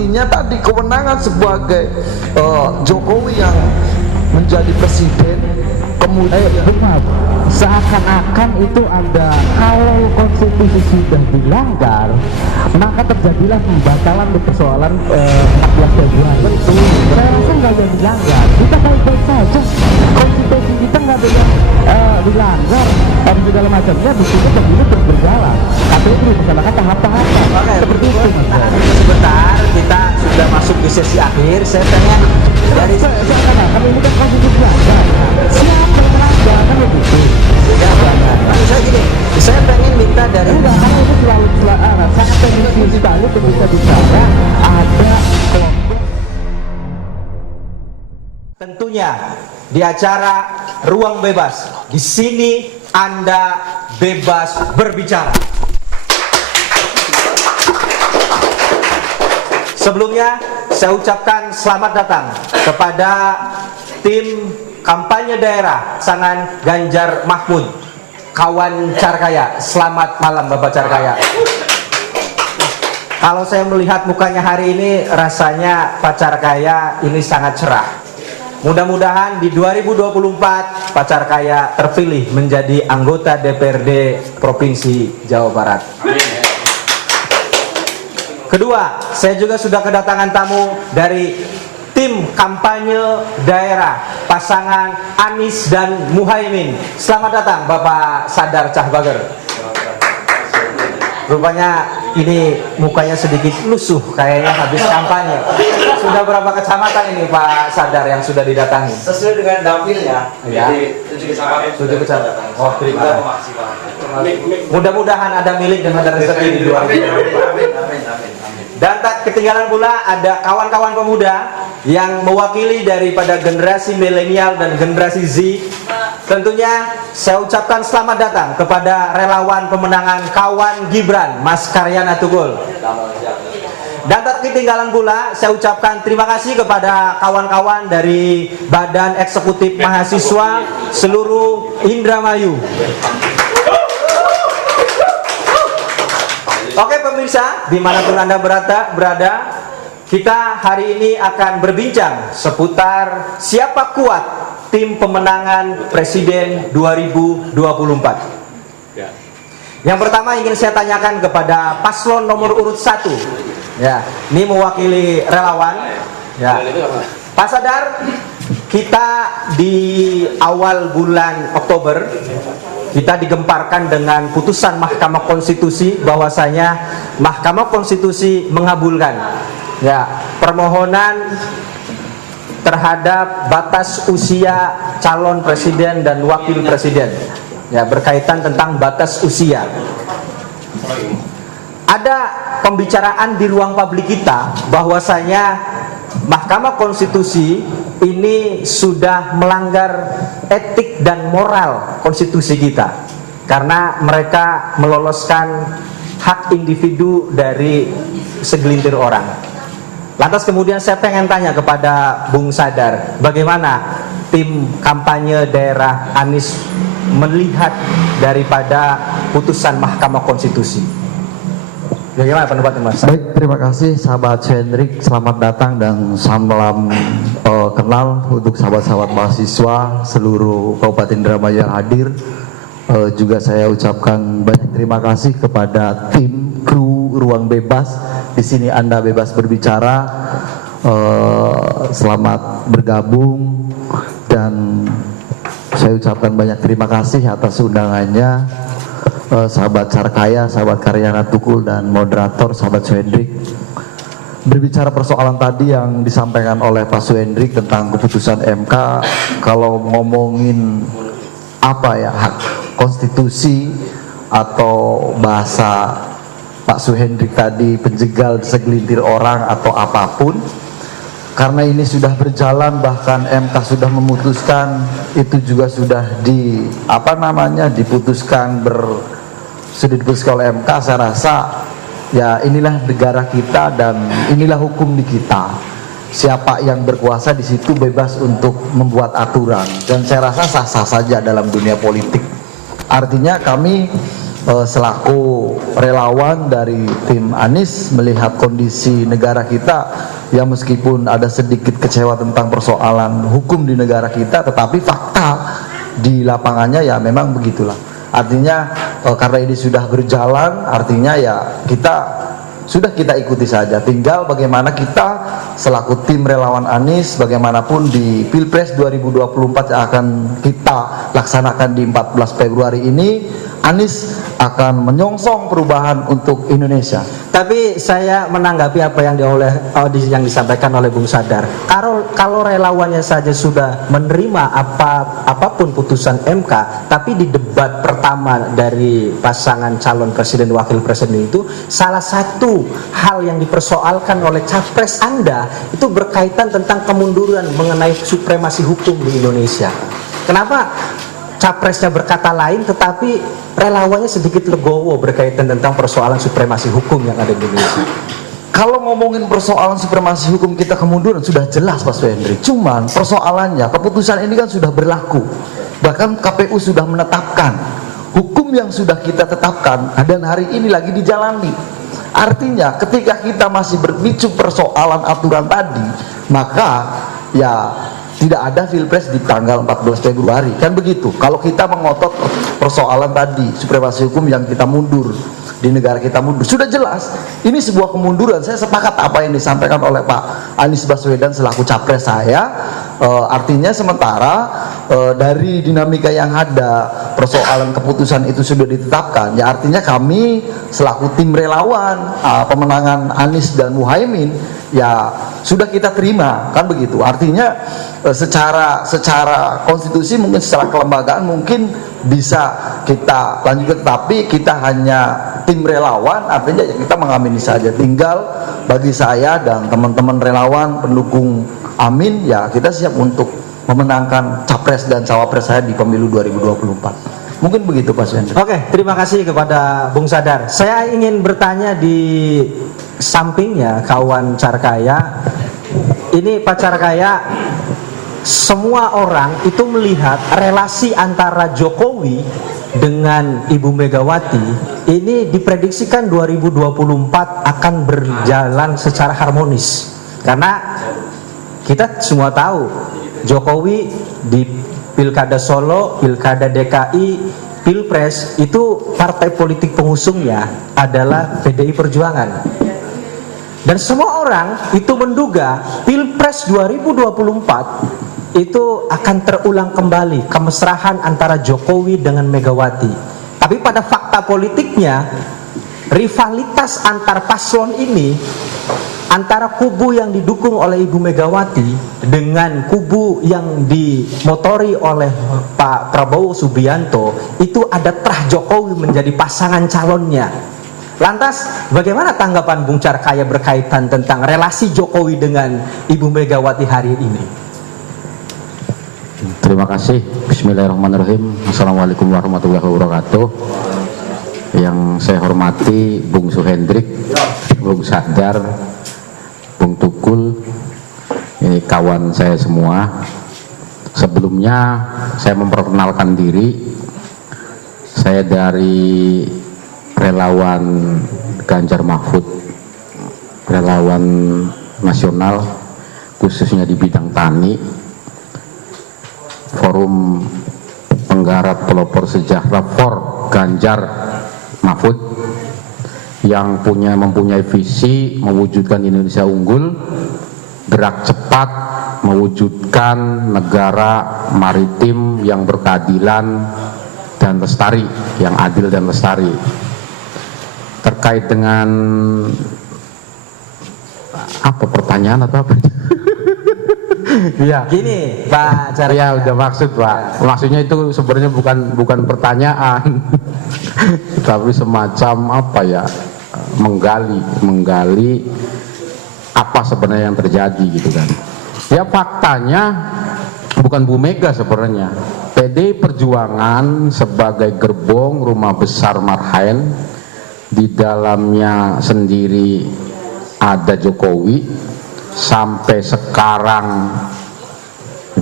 artinya tadi kewenangan sebagai Jokowi yang menjadi presiden kemudian maaf, seakan-akan itu ada, kalau konstitusi sudah dilanggar maka terjadilah pembatalan di persoalan 14 Februari. Saya rasa nggak ada dilanggar, kita baik-baik saja, konstitusi kita nggak ada yang dilanggar dan segala macamnya, buktinya pemilu terus berjalan. KPU itu melaksanakan tahap-tahapan seperti itu. Sebentar, kita sudah masuk di sesi akhir. Saya pengen dari Seakan-akan ini kan konstitusi dilanggar, siapa yang melanggar kan begitu. Maksud saya gini, saya pengen minta dari Enggak, karena itu selalu sangat penting sekali ketika bicara ada kelompok. tentunya di acara Ruang Bebas. Di sini Anda bebas berbicara. Sebelumnya saya ucapkan selamat datang kepada tim kampanye daerah pasangan Ganjar Mahfud, kawan Carkaya. Selamat malam Bapak Carkaya. Kalau saya melihat mukanya hari ini, rasanya Pak Carkaya ini sangat cerah. Mudah-mudahan di 2024 Pak Carkaya terpilih menjadi anggota DPRD Provinsi Jawa Barat. Kedua, saya juga sudah kedatangan tamu dari tim kampanye daerah pasangan Anies dan Muhaimin. Selamat datang Bapak Sadar Cahbager. Rupanya ini mukanya sedikit lusuh, kayaknya habis kampanye. Sudah berapa kecamatan ini Pak Sadar yang sudah didatangi? Sesuai dengan dapilnya, Ya. jadi 7 kecamatan. 7 kecamatan. Oh, terima Kita kasih. maksimal. Mudah-mudahan ada milik dan ada rezeki di 2020. Amin. Dan tak ketinggalan pula ada kawan-kawan pemuda yang mewakili daripada generasi milenial dan generasi Z. Tentunya saya ucapkan selamat datang kepada relawan pemenangan kawan Gibran, Mas Karyana Tugul. Dan tak ketinggalan pula saya ucapkan terima kasih kepada kawan-kawan dari Badan Eksekutif Mahasiswa seluruh Indramayu. Oke pemirsa, dimanapun Anda berada, kita hari ini akan berbincang seputar siapa kuat tim pemenangan Presiden 2024. Yang pertama ingin saya tanyakan kepada paslon nomor urut 1. Ya, ini mewakili relawan. Ya. Pak Sadar, kita di awal bulan Oktober kita digemparkan dengan putusan Mahkamah Konstitusi bahwasanya Mahkamah Konstitusi mengabulkan ya permohonan terhadap batas usia calon presiden dan wakil presiden, ya berkaitan tentang batas usia. Ada pembicaraan di ruang publik kita bahwasanya Mahkamah Konstitusi ini sudah melanggar etik dan moral konstitusi kita karena mereka meloloskan hak individu dari segelintir orang. Lantas kemudian saya pengen tanya kepada Bung Sadar, bagaimana tim kampanye daerah Anies melihat daripada putusan Mahkamah Konstitusi? Bagaimana pendapatnya Mas? Baik, terima kasih sahabat Hendrik, selamat datang dan salam kenal untuk sahabat-sahabat mahasiswa seluruh Kabupaten Indramayu yang hadir. Juga saya ucapkan banyak terima kasih kepada tim kru Ruang Bebas. Di sini Anda bebas berbicara. Selamat bergabung dan saya ucapkan banyak terima kasih atas undangannya. Sahabat Carkaya, sahabat Karyana Tukul dan moderator sahabat Suhendrik. Berbicara persoalan tadi yang disampaikan oleh Pak Suhendrik tentang keputusan MK, kalau ngomongin apa ya hak konstitusi atau bahasa Pak Suhendrik tadi penjegal segelintir orang atau apapun, karena ini sudah berjalan, bahkan MK sudah memutuskan, itu juga sudah diputuskan sudah diputuskan oleh MK. Saya rasa ya inilah negara kita dan inilah hukum di kita. Siapa yang berkuasa di situ bebas untuk membuat aturan dan saya rasa sah-sah saja dalam dunia politik. Artinya kami selaku relawan dari tim Anies melihat kondisi negara kita yang meskipun ada sedikit kecewa tentang persoalan hukum di negara kita, tetapi fakta di lapangannya ya memang begitulah. Artinya karena ini sudah berjalan, artinya ya sudah kita ikuti saja. Tinggal bagaimana kita selaku tim relawan Anies, bagaimanapun di Pilpres 2024 yang akan kita laksanakan di 14 Februari ini, Anies akan menyongsong perubahan untuk Indonesia. Tapi saya menanggapi apa yang yang disampaikan oleh Bung Sadar. Kalau relawannya saja sudah menerima apapun putusan MK, tapi di debat pertama dari pasangan calon presiden wakil presiden itu, salah satu hal yang dipersoalkan oleh capres Anda itu berkaitan tentang kemunduran mengenai supremasi hukum di Indonesia. Kenapa capresnya berkata lain tetapi relawannya sedikit legowo berkaitan tentang persoalan supremasi hukum yang ada di Indonesia? Kalau ngomongin persoalan supremasi hukum kita kemunduran sudah jelas Mas Wendri. Cuman persoalannya keputusan ini kan sudah berlaku. Bahkan KPU sudah menetapkan hukum yang sudah kita tetapkan dan hari ini lagi dijalani. Artinya ketika kita masih berbicara persoalan aturan tadi, maka ya tidak ada Pilpres di tanggal 14 Februari, kan begitu. Kalau kita mengotot persoalan tadi, supremasi hukum yang kita mundur, di negara kita mundur, sudah jelas, ini sebuah kemunduran. Saya sepakat apa yang disampaikan oleh Pak Anies Baswedan selaku capres saya. Artinya sementara dari dinamika yang ada, persoalan keputusan itu sudah ditetapkan, ya artinya kami selaku tim relawan pemenangan Anies dan Muhaimin, ya sudah kita terima, kan begitu. Artinya secara konstitusi mungkin secara kelembagaan mungkin bisa kita lanjutkan, tapi kita hanya tim relawan, artinya kita mengamini saja. Tinggal bagi saya dan teman-teman relawan pendukung Amin, ya kita siap untuk memenangkan capres dan cawapres saya di pemilu 2024. Mungkin begitu Pak Sendri. Oke, terima kasih kepada Bung Sadar. Saya ingin bertanya di sampingnya kawan Carkaya. Ini Pak Carkaya, semua orang itu melihat relasi antara Jokowi dengan Ibu Megawati ini diprediksikan 2024 akan berjalan secara harmonis. Karena kita semua tahu Jokowi di Pilkada Solo, Pilkada DKI, Pilpres itu partai politik pengusungnya adalah PDI Perjuangan. Dan semua orang itu menduga Pilpres 2024 itu akan terulang kembali kemesraan antara Jokowi dengan Megawati. Tapi pada fakta politiknya, rivalitas antar paslon ini, antara kubu yang didukung oleh Ibu Megawati dengan kubu yang dimotori oleh Pak Prabowo Subianto, itu ada terah Jokowi menjadi pasangan calonnya. Lantas bagaimana tanggapan Bung Carkaya berkaitan tentang relasi Jokowi dengan Ibu Megawati hari ini? Terima kasih. Bismillahirrahmanirrahim. Assalamualaikum warahmatullahi wabarakatuh. Yang saya hormati Bung Suhendrik, Bung Sadar, Bung Tukul, ini kawan saya semua. Sebelumnya saya memperkenalkan diri. Saya dari relawan Ganjar Mahfud, relawan nasional khususnya di bidang tani, Forum Penggarap Pelopor Sejahtera for Ganjar Mahfud, yang mempunyai visi mewujudkan Indonesia unggul, gerak cepat mewujudkan negara maritim yang berkeadilan dan lestari, yang adil dan lestari. Terkait dengan apa pertanyaan atau apa? Ya, gini Pak Carkaya. Ya udah maksud Pak, maksudnya itu sebenarnya bukan pertanyaan, tapi semacam apa ya, menggali apa sebenarnya yang terjadi gitu kan. Ya faktanya bukan Bu Mega sebenarnya, PDI Perjuangan sebagai gerbong rumah besar Marhaen, di dalamnya sendiri ada Jokowi, sampai sekarang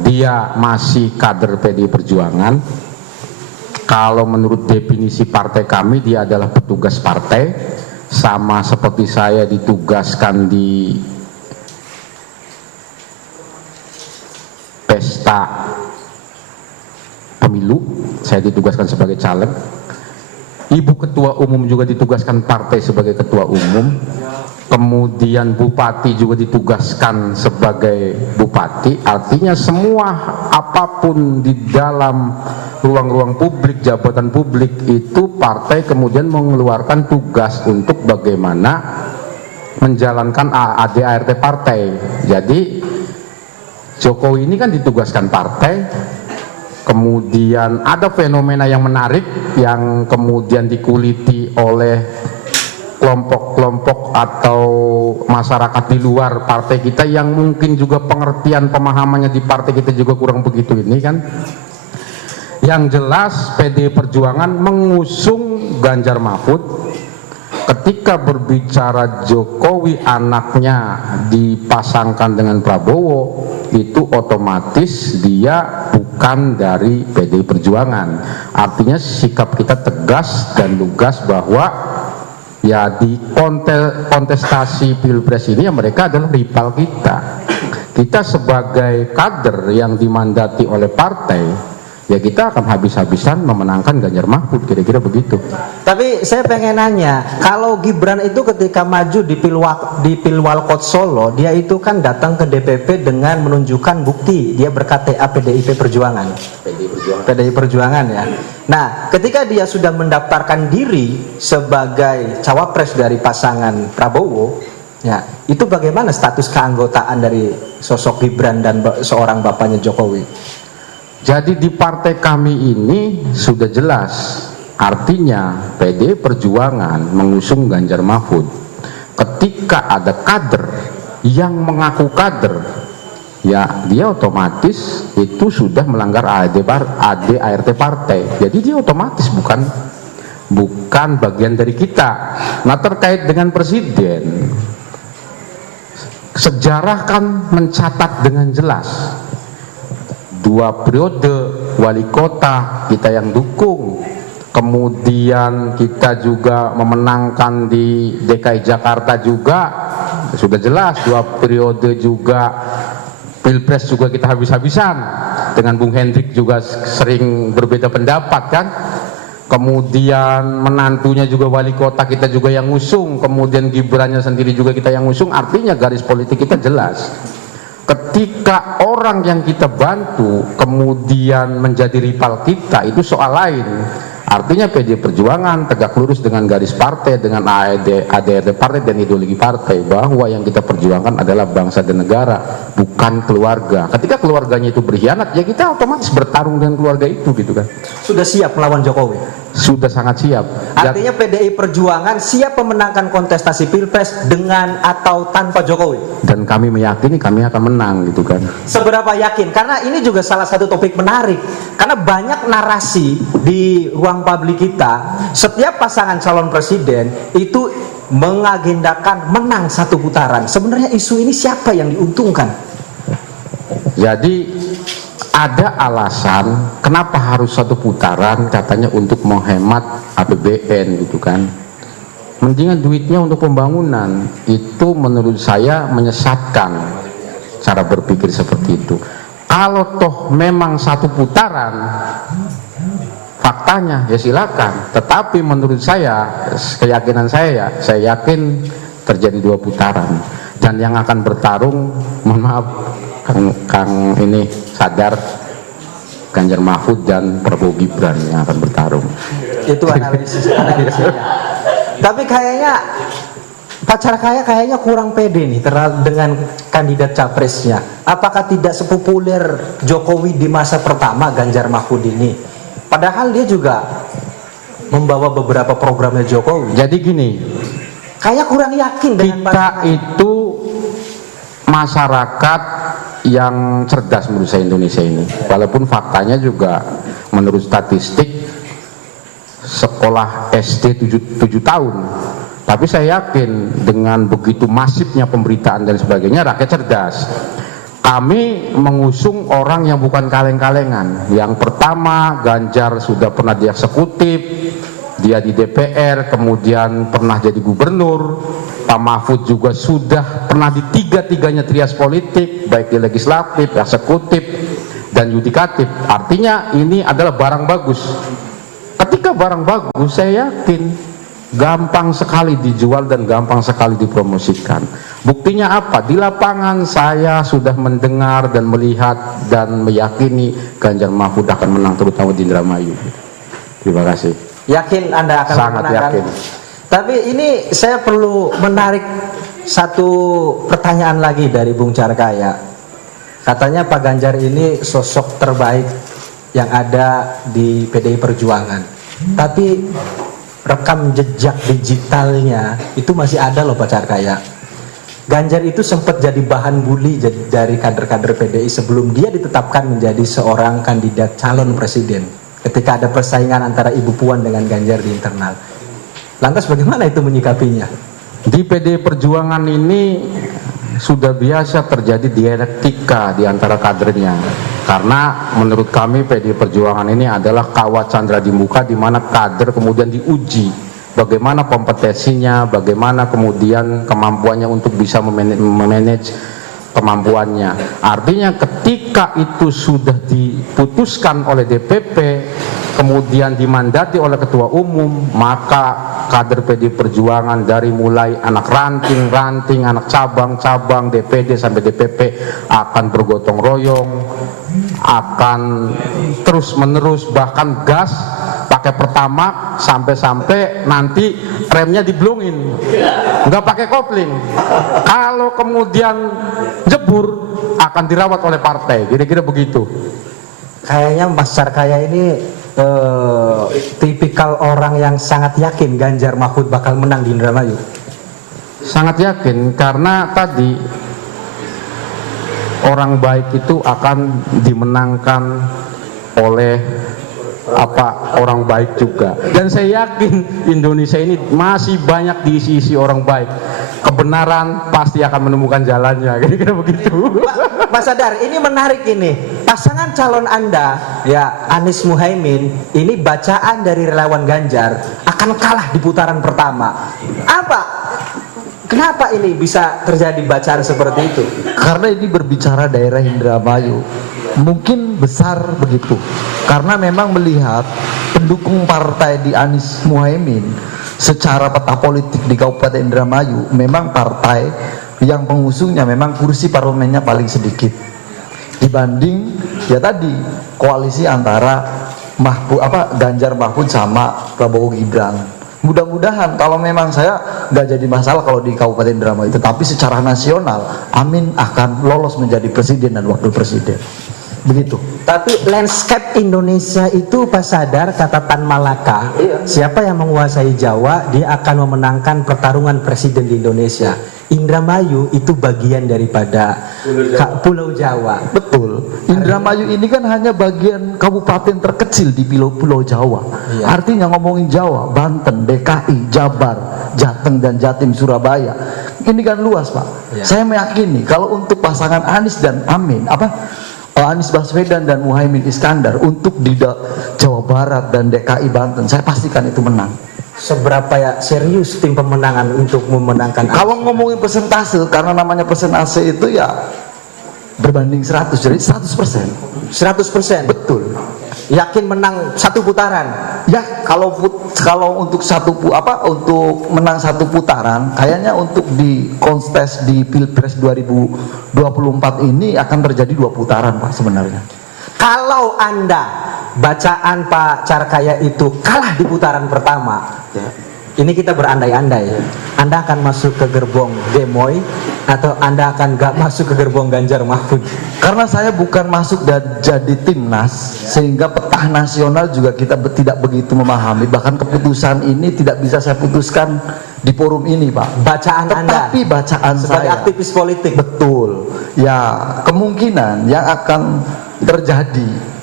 dia masih kader PDI Perjuangan. Kalau menurut definisi partai kami, dia adalah petugas partai, sama seperti saya ditugaskan di pesta pemilu, saya ditugaskan sebagai caleg. Ibu ketua umum juga ditugaskan partai sebagai ketua umum. Kemudian bupati juga ditugaskan sebagai bupati. Artinya semua apapun di dalam ruang-ruang publik, jabatan publik itu partai kemudian mengeluarkan tugas untuk bagaimana menjalankan AD/ART partai. Jadi Jokowi ini kan ditugaskan partai. Kemudian ada fenomena yang menarik yang kemudian dikuliti oleh kelompok-kelompok atau masyarakat di luar partai kita yang mungkin juga pengertian pemahamannya di partai kita juga kurang begitu ini kan. Yang jelas PDI Perjuangan mengusung Ganjar Mahfud. Ketika berbicara Jokowi anaknya dipasangkan dengan Prabowo, itu otomatis dia bukan dari PDI Perjuangan. Artinya sikap kita tegas dan lugas bahwa ya di kontestasi Pilpres ini ya mereka adalah rival kita. Kita sebagai kader yang dimandati oleh partai, ya kita akan habis-habisan memenangkan Ganjar Mahfud, kira-kira begitu. Tapi saya pengen nanya, kalau Gibran itu ketika maju di Pilwalkot Solo, dia itu kan datang ke DPP dengan menunjukkan bukti dia ber-KTA PDIP Perjuangan. PDI Perjuangan ya. Nah, ketika dia sudah mendaftarkan diri sebagai cawapres dari pasangan Prabowo, ya, itu bagaimana status keanggotaan dari sosok Gibran dan seorang bapaknya Jokowi? Jadi di partai kami ini sudah jelas, artinya PDI Perjuangan mengusung Ganjar Mahfud. Ketika ada kader yang mengaku kader, ya dia otomatis itu sudah melanggar AD/ART partai. Jadi dia otomatis bukan bagian dari kita. Nah, terkait dengan presiden, sejarah kan mencatat dengan jelas 2 periode wali kota kita yang dukung, kemudian kita juga memenangkan di DKI Jakarta juga sudah jelas, 2 periode juga Pilpres juga kita habis-habisan, dengan Bung Hendrik juga sering berbeda pendapat kan. Kemudian menantunya juga wali kota kita juga yang ngusung, kemudian Gibrannya sendiri juga kita yang ngusung. Artinya garis politik kita jelas. Ketika orang yang kita bantu kemudian menjadi rival kita, itu soal lain. Artinya PDI Perjuangan tegak lurus dengan garis partai, dengan AD/ART partai dan ideologi partai, bahwa yang kita perjuangkan adalah bangsa dan negara, bukan keluarga. Ketika keluarganya itu berkhianat, ya kita otomatis bertarung dengan keluarga itu, gitu kan. Sudah siap melawan Jokowi? Sudah sangat siap. Artinya PDI Perjuangan siap memenangkan kontestasi Pilpres dengan atau tanpa Jokowi? Dan kami meyakini kami akan menang, gitu kan. Seberapa yakin? Karena ini juga salah satu topik menarik. Karena banyak narasi di ruang publik kita, setiap pasangan calon presiden itu mengagendakan menang 1 putaran. Sebenarnya isu ini siapa yang diuntungkan? Jadi ada alasan kenapa harus 1 putaran, katanya untuk menghemat APBN, gitu kan. Mendingan duitnya untuk pembangunan. Itu menurut saya menyesatkan cara berpikir seperti itu. Kalau toh memang 1 putaran, faktanya ya silakan. Tetapi menurut saya, keyakinan saya yakin terjadi 2 putaran. Dan yang akan bertarung, mohon maaf, Kang ini sadar, Ganjar Mahfud dan Prabowo Gibran yang akan bertarung. Itu analisisnya. Tapi kayaknya Pak Carkaya kayaknya kurang pede nih dengan kandidat capresnya. Apakah tidak sepopuler Jokowi di masa pertama Ganjar Mahfud ini? Padahal dia juga membawa beberapa programnya Jokowi. Jadi gini, kayak kurang yakin dengan kita itu masyarakat yang cerdas menurut saya Indonesia ini. Walaupun faktanya juga menurut statistik sekolah SD 7 tahun. Tapi saya yakin dengan begitu masifnya pemberitaan dan sebagainya, rakyat cerdas. kami mengusung orang yang bukan kaleng-kalengan. Yang pertama, Ganjar sudah pernah di eksekutif, dia di DPR, kemudian pernah jadi gubernur. Pak Mahfud juga sudah pernah di tiga-tiganya trias politik, baik di legislatif, eksekutif, dan yudikatif. Artinya ini adalah barang bagus. Ketika barang bagus, saya yakin gampang sekali dijual dan gampang sekali dipromosikan. Buktinya apa? Di lapangan saya sudah mendengar dan melihat dan meyakini Ganjar Mahfud akan menang, terutama di Indramayu. Terima kasih. Yakin Anda akan Sangat memenangkan? yakin. Tapi ini saya perlu menarik satu pertanyaan lagi dari Bung Carkaya. Katanya Pak Ganjar ini sosok terbaik yang ada di PDI Perjuangan. Tapi rekam jejak digitalnya itu masih ada loh Pak Carkaya. Ganjar itu sempat jadi bahan bully dari kader-kader PDI sebelum dia ditetapkan menjadi seorang kandidat calon presiden. Ketika ada persaingan antara Ibu Puan dengan Ganjar di internal. Lantas bagaimana itu menyikapinya? Di PDI Perjuangan ini sudah biasa terjadi dialektika di antara kadernya. Karena menurut kami PDI Perjuangan ini adalah kawat candra di muka, di mana kader kemudian diuji bagaimana kompetensinya, bagaimana kemudian kemampuannya untuk bisa memanage kemampuannya. Artinya ketika itu sudah diputuskan oleh DPP, kemudian dimandati oleh Ketua Umum, maka kader PDI Perjuangan dari mulai anak ranting, anak cabang-cabang, DPD sampai DPP akan bergotong royong, akan terus menerus, bahkan gas pakai pertamax sampai nanti remnya diblongin, nggak pakai kopling. Kalau kemudian jebur akan dirawat oleh partai, kira-kira begitu. Kayaknya Mas Carkaya ini tipikal orang yang sangat yakin Ganjar Mahfud bakal menang di Indramayu. Sangat yakin, karena tadi orang baik itu akan dimenangkan oleh orang baik juga. Dan saya yakin Indonesia ini masih banyak diisi-isi orang baik. Kebenaran pasti akan menemukan jalannya, kira-kira begitu. Pak Sadar, ini menarik ini. Pasangan calon Anda, ya Anies Muhaimin, ini bacaan dari relawan Ganjar akan kalah di putaran pertama. Kenapa ini bisa terjadi bacaan seperti itu? Karena ini berbicara daerah Indramayu, mungkin besar begitu. Karena memang melihat pendukung partai di Anies Muhaimin secara peta politik di Kabupaten Indramayu, memang partai yang pengusungnya memang kursi parlemennya paling sedikit dibanding ya tadi koalisi antara Ganjar Mahfud sama Prabowo Gibran. Mudah-mudahan kalau memang saya nggak jadi masalah kalau di Kabupaten Indramayu, tetapi secara nasional Amin akan lolos menjadi presiden dan wakil presiden. Begitu. Tapi landscape Indonesia itu Pak Sadar, kata Tan Malaka, siapa yang menguasai Jawa dia akan memenangkan pertarungan presiden di Indonesia. Indramayu itu bagian daripada Pulau Jawa. Betul. Indramayu ini kan hanya bagian kabupaten terkecil di Pulau Jawa. Iya. Artinya ngomongin Jawa, Banten, DKI, Jabar, Jateng dan Jatim, Surabaya. Ini kan luas, Pak. Iya. Saya meyakini kalau untuk pasangan Anies dan Anies Baswedan dan Muhaimin Iskandar untuk di Jawa Barat dan DKI Banten, saya pastikan itu menang. Seberapa ya serius tim pemenangan untuk memenangkan? Kalau ngomongin persentase, karena namanya persentase itu ya berbanding 100, jadi 100%. 100%. Betul. Yakin menang satu putaran? Ya, kalau untuk untuk menang satu putaran, kayaknya untuk di kontes di Pilpres 2024 ini akan terjadi 2 putaran, Pak, sebenarnya. Kalau Anda bacaan Pak Carkaya itu kalah di putaran pertama, ya, ini kita berandai-andai, Anda akan masuk ke gerbong Gemoy atau Anda akan gak masuk ke gerbong Ganjar Mahfud? Karena saya bukan masuk dan jadi timnas, sehingga peta nasional juga kita tidak begitu memahami. Bahkan keputusan ini tidak bisa saya putuskan di forum ini, Pak. Bacaan Anda Tetapi bacaan sebagai saya, aktivis politik. betul. Ya, kemungkinan yang akan terjadi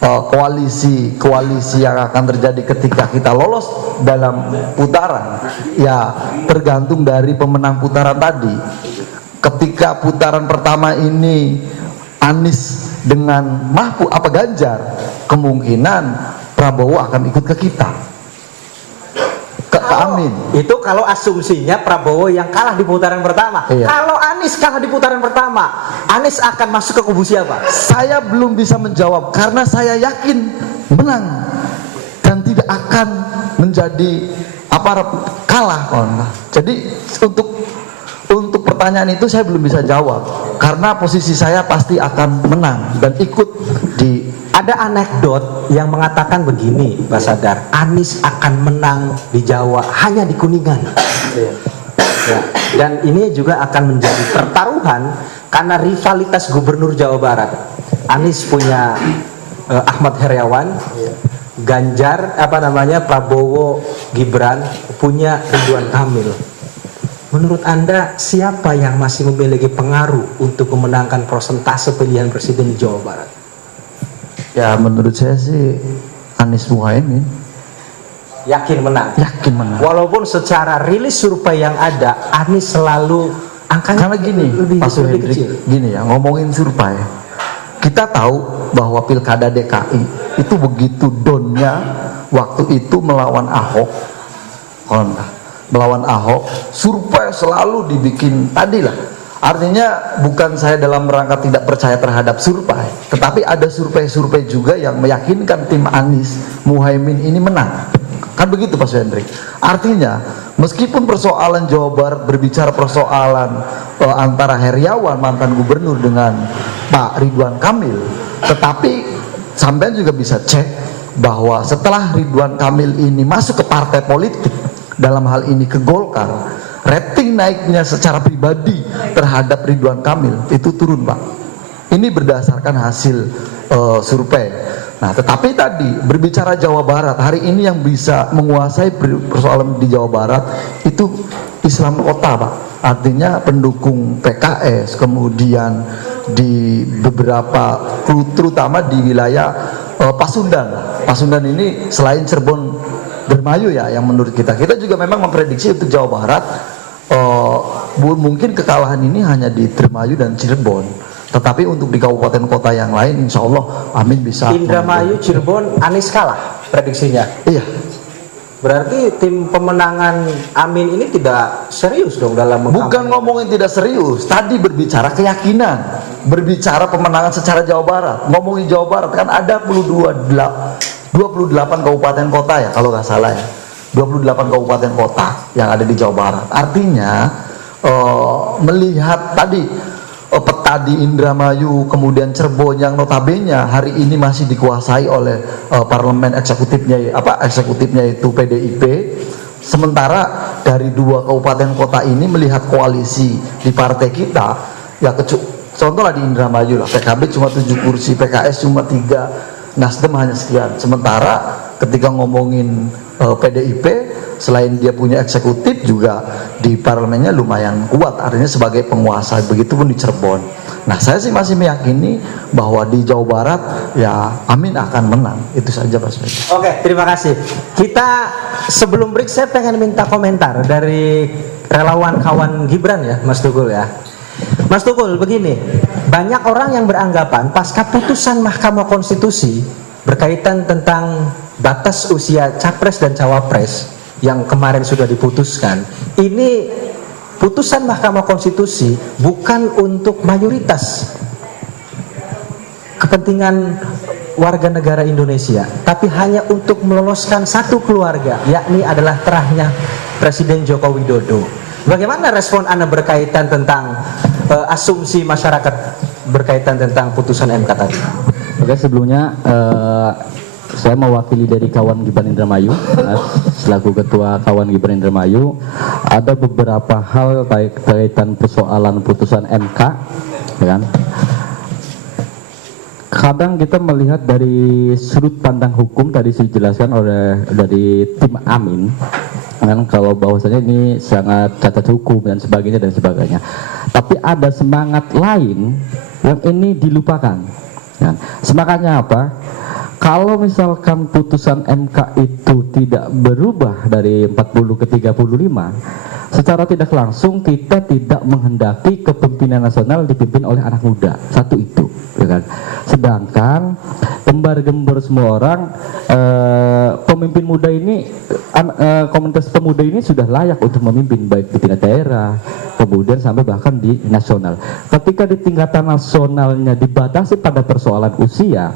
koalisi yang akan terjadi ketika kita lolos dalam putaran, ya tergantung dari pemenang putaran tadi. Ketika putaran pertama ini Anies dengan Mahfud apa Ganjar, kemungkinan Prabowo akan ikut ke kita, ke Amin. Itu kalau asumsinya Prabowo yang kalah di putaran pertama. Iya. Kalau Anies kalah di putaran pertama, Anies akan masuk ke kubu siapa? Saya belum bisa menjawab karena saya yakin menang dan tidak akan menjadi kalah. Jadi untuk pertanyaan itu saya belum bisa jawab karena posisi saya pasti akan menang dan ikut di. Ada anekdot yang mengatakan begini, Pak Sadar, Anies akan menang di Jawa hanya di Kuningan. Ya. Dan ini juga akan menjadi pertaruhan karena rivalitas Gubernur Jawa Barat. Anies punya Ahmad Heriawan, Ganjar Prabowo Gibran punya Ridwan Kamil. Menurut Anda siapa yang masih memiliki pengaruh untuk memenangkan persentase pilihan presiden di Jawa Barat? Ya menurut saya sih Anies Muhaimin. Yakin menang? Yakin menang. Walaupun secara rilis survei yang ada Anies selalu angkanya Karena gini Pak lebih Hendrik, kecil. gini ya, ngomongin survei, kita tahu bahwa Pilkada DKI itu begitu downnya waktu itu melawan Ahok. Melawan Ahok, survei selalu dibikin tadi lah. Artinya bukan saya dalam rangka tidak percaya terhadap survei, tetapi ada survei-survei juga yang meyakinkan tim Anies Muhaimin ini menang. Kan begitu Pak Hendrik. Artinya meskipun persoalan Jawa Barat berbicara persoalan antara Heriawan mantan gubernur dengan Pak Ridwan Kamil, tetapi sampean juga bisa cek bahwa setelah Ridwan Kamil ini masuk ke partai politik, dalam hal ini ke Golkar, rating naiknya secara pribadi terhadap Ridwan Kamil itu turun Pak. Ini berdasarkan hasil survei. Nah tetapi tadi berbicara Jawa Barat, hari ini yang bisa menguasai persoalan di Jawa Barat itu Islam kota Pak. Artinya pendukung PKS, kemudian di beberapa terutama di wilayah Pasundan. Pasundan ini selain Cirebon Dermayu ya, yang menurut kita juga memang memprediksi untuk Jawa Barat mungkin kekalahan ini hanya di Dermayu dan Cirebon, tetapi untuk di kabupaten kota yang lain insya Allah Amin bisa. Indramayu, Cirebon, Anies kalah prediksinya. Iya. Berarti tim pemenangan Amin ini tidak serius dong dalam Bukan ngomongin tidak serius, tadi berbicara keyakinan, berbicara pemenangan secara Jawa Barat. Ngomongin Jawa Barat kan ada 28 kabupaten kota ya kalau nggak salah ya, 28 kabupaten kota yang ada di Jawa Barat. Artinya melihat tadi peta di Indramayu kemudian Cirebon yang notabene hari ini masih dikuasai oleh parlemen eksekutifnya itu PDIP, sementara dari dua kabupaten kota ini melihat koalisi di partai kita ya contohlah di Indramayu lah, PKB cuma 7 kursi, PKS cuma 3, Nasdem hanya sekian. Sementara ketika ngomongin PDIP, selain dia punya eksekutif juga di parlemennya lumayan kuat, artinya sebagai penguasa. Begitupun di Cirebon. Nah saya sih masih meyakini bahwa di Jawa Barat ya Amin akan menang. Itu saja Pak Swedia. Oke, terima kasih. Kita sebelum break saya pengen minta komentar dari relawan kawan Gibran ya Mas Tukul ya. Mas Tukul begini, banyak orang yang beranggapan pasca putusan Mahkamah Konstitusi berkaitan tentang batas usia capres dan cawapres yang kemarin sudah diputuskan, ini putusan Mahkamah Konstitusi bukan untuk mayoritas kepentingan warga negara Indonesia, tapi hanya untuk meloloskan satu keluarga, yakni adalah terahnya Presiden Joko Widodo. Bagaimana respon Anda berkaitan tentang asumsi masyarakat berkaitan tentang putusan MK tadi? Oke, sebelumnya saya mewakili dari kawan Gibran Indramayu, selaku ketua kawan Gibran Indramayu. Ada beberapa hal baik kaitan persoalan putusan MK, ya kan? Kadang kita melihat dari sudut pandang hukum tadi dijelaskan oleh dari tim Amin, kan, kalau bahwasanya ini sangat cacat hukum dan sebagainya. Tapi ada semangat lain yang ini dilupakan. Ya. Semangatnya apa? kalau misalkan putusan MK itu tidak berubah dari 40 ke 35, secara tidak langsung kita tidak menghendaki kepemimpinan nasional dipimpin oleh anak muda. Satu itu, ya kan? Sedangkan gembar-gembor semua orang, pemimpin muda ini, komunitas pemuda ini sudah layak untuk memimpin baik di tingkat daerah, kemudian sampai bahkan di nasional. Ketika di tingkatan nasionalnya dibatasi pada persoalan usia,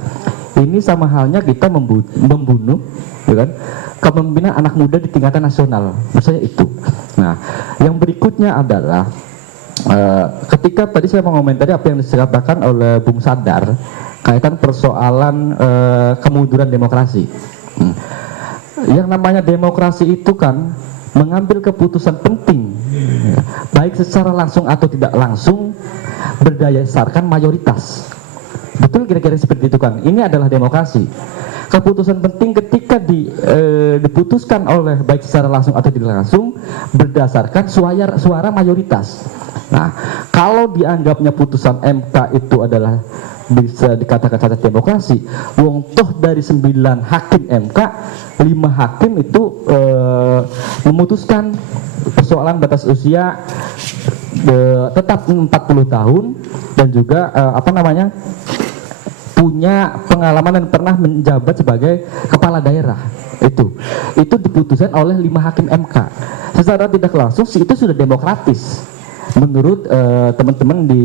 ini sama halnya kita membunuh, ya kan, kepemimpinan anak muda di tingkatan nasional. Maksudnya itu. Nah, yang berikutnya adalah ketika tadi saya mengomentari apa yang dikatakan oleh Bung Sadar kaitan persoalan kemunduran demokrasi. Yang namanya demokrasi itu kan mengambil keputusan penting, baik secara langsung atau tidak langsung, berdasarkan mayoritas. Betul kira-kira seperti itu kan? Ini adalah demokrasi. Keputusan penting ketika diputuskan oleh baik secara langsung atau tidak langsung berdasarkan suara mayoritas. Nah, kalau dianggapnya putusan MK itu adalah bisa dikatakan cacat demokrasi, wong toh dari 9 hakim MK, 5 hakim itu memutuskan persoalan batas usia tetap 40 tahun dan juga punya pengalaman dan pernah menjabat sebagai kepala daerah. Itu diputuskan oleh 5 hakim MK. Secara tidak langsung itu sudah demokratis menurut teman-teman di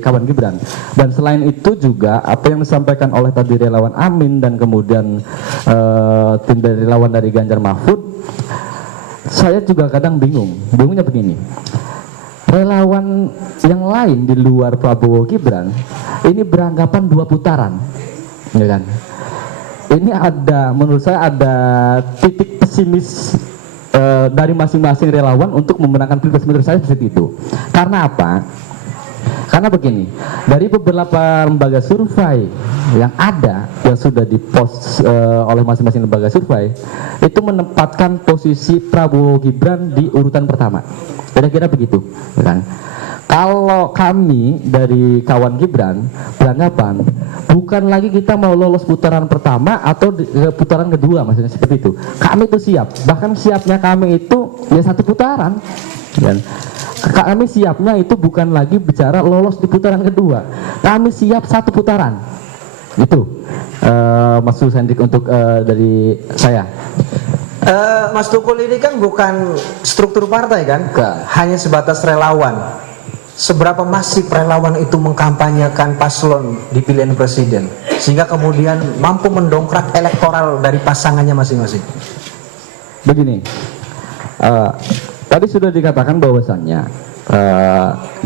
kawan Gibran. Dan selain itu juga apa yang disampaikan oleh tadi relawan Amin dan kemudian tim dari relawan dari Ganjar Mahfud, saya juga kadang bingungnya begini. Relawan yang lain di luar Prabowo Gibran ini beranggapan 2 putaran, ya kan? Ini menurut saya ada titik pesimis dari masing-masing relawan untuk memenangkan pilpres. Menurut saya seperti itu. Karena apa? Karena begini, dari beberapa lembaga survei yang ada, yang sudah dipost oleh masing-masing lembaga survei, itu menempatkan posisi Prabowo Gibran di urutan pertama. Kira-kira begitu, kan? Kalau kami dari kawan Gibran beranggapan bukan lagi kita mau lolos putaran pertama atau putaran kedua, maksudnya seperti itu. Kami itu siap, bahkan siapnya kami itu ya 1 putaran. Dan kami siapnya itu bukan lagi bicara lolos di putaran kedua, kami siap 1 putaran. Itu Mas Hendrik untuk dari saya. Mas Tukul ini kan bukan struktur partai kan? Hanya sebatas relawan. Seberapa masif relawan itu mengkampanyekan paslon di pilihan presiden sehingga kemudian mampu mendongkrak elektoral dari pasangannya masing-masing? Begini, tadi sudah dikatakan bahwasannya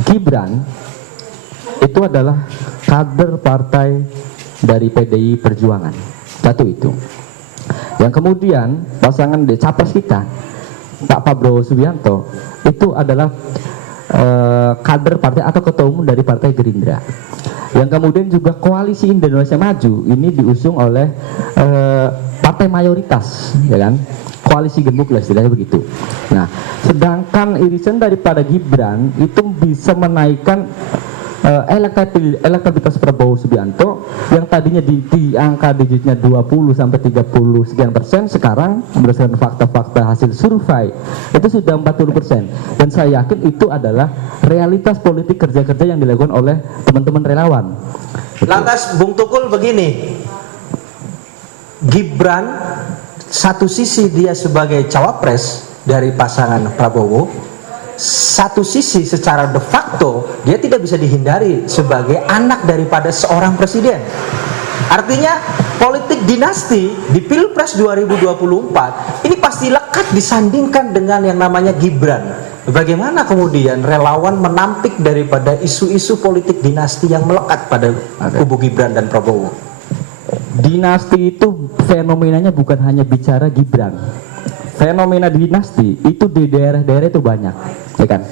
Gibran itu adalah kader partai dari PDI Perjuangan. Satu itu. Yang kemudian pasangan di capres kita Pak Prabowo Subianto itu adalah kader partai atau ketua umum dari Partai Gerindra. Yang kemudian juga Koalisi Indonesia Maju ini diusung oleh partai mayoritas, ya kan? Koalisi gemuk lah istilahnya begitu. Nah, sedangkan irisan daripada Gibran itu bisa menaikkan elektabilitas Prabowo Subianto yang tadinya di angka digitnya 20 sampai 30 sekian persen, sekarang berdasarkan fakta-fakta hasil survei itu sudah 40%. Dan saya yakin itu adalah realitas politik kerja-kerja yang dilakukan oleh teman-teman relawan. Lantas Bung Tukul begini, Gibran satu sisi dia sebagai cawapres dari pasangan Prabowo, satu sisi secara de facto dia tidak bisa dihindari sebagai anak daripada seorang presiden. Artinya politik dinasti di Pilpres 2024 ini pasti lekat disandingkan dengan yang namanya Gibran. Bagaimana kemudian relawan menampik daripada isu-isu politik dinasti yang melekat pada kubu Gibran dan Prabowo? Dinasti itu fenomenanya bukan hanya bicara Gibran. Fenomena dinasti itu di daerah-daerah itu banyak, ya kan?